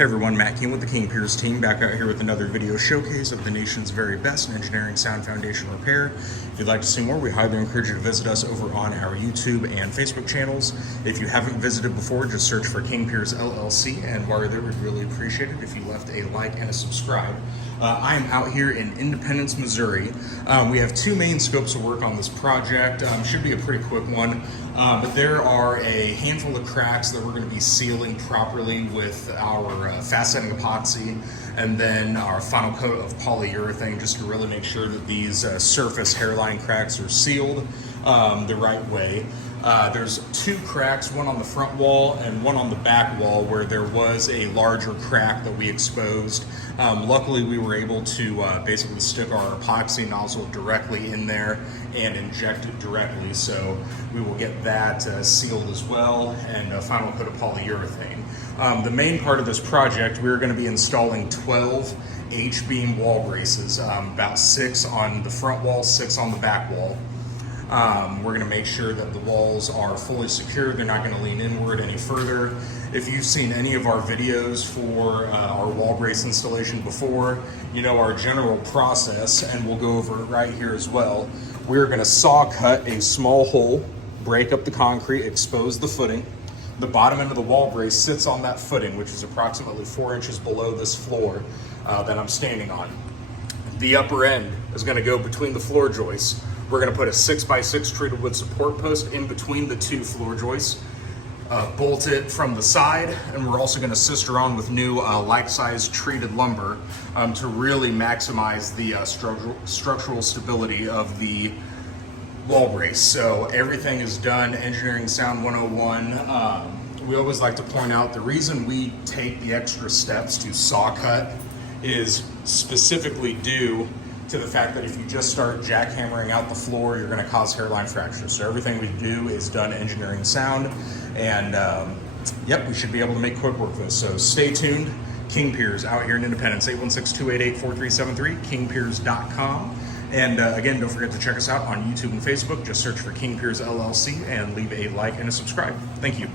Hey everyone, Matt Keane with the King Piers team, back out here with another video showcase of the nation's very best in engineering, sound, foundation repair. If you'd like to see more, we highly encourage you to visit us over on our YouTube and Facebook channels. If you haven't visited before, just search for King Piers LLC, and while you're there, we'd really appreciate it if you left a like and a subscribe. I am out here in Independence, Missouri. We have two main scopes of work on this project. Should be a pretty quick one, but there are a handful of cracks that we're going to be sealing properly with our fast setting epoxy and then our final coat of polyurethane, just to really make sure that these surface hairline cracks are sealed the right way. There's two cracks, one on the front wall and one on the back wall, where there was a larger crack that we exposed. Luckily, we were able to basically stick our epoxy nozzle directly in there and inject it directly, so we will get that sealed as well, and a final coat of polyurethane. The main part of this project, we're going to be installing 12 H-beam wall braces, about 6 on the front wall, 6 on the back wall. We're going to make sure that the walls are fully secure. They're not going to lean inward any further. If you've seen any of our videos for our wall brace installation before, you know our general process, and we'll go over it right here as well. We're going to saw cut a small hole, break up the concrete, expose the footing. The bottom end of the wall brace sits on that footing, which is approximately 4 inches below this floor that I'm standing on. The upper end is going to go between the floor joists. We're going to put a 6x6 treated wood support post in between the two floor joists, bolt it from the side, and we're also going to sister on with new like-sized treated lumber to really maximize the structural stability of the wall brace. So everything is done, Engineering Sound 101. We always like to point out the reason we take the extra steps to saw cut is specifically due to the fact that if you just start jackhammering out the floor, you're going to cause hairline fractures. So everything we do is done engineering sound, and yep, we should be able to make quick work of this. So stay tuned. King Piers out here in Independence, 816-288-4373, kingpiers.com. And again, don't forget to check us out on YouTube and Facebook. Just search for King Piers LLC and leave a like and a subscribe. Thank you.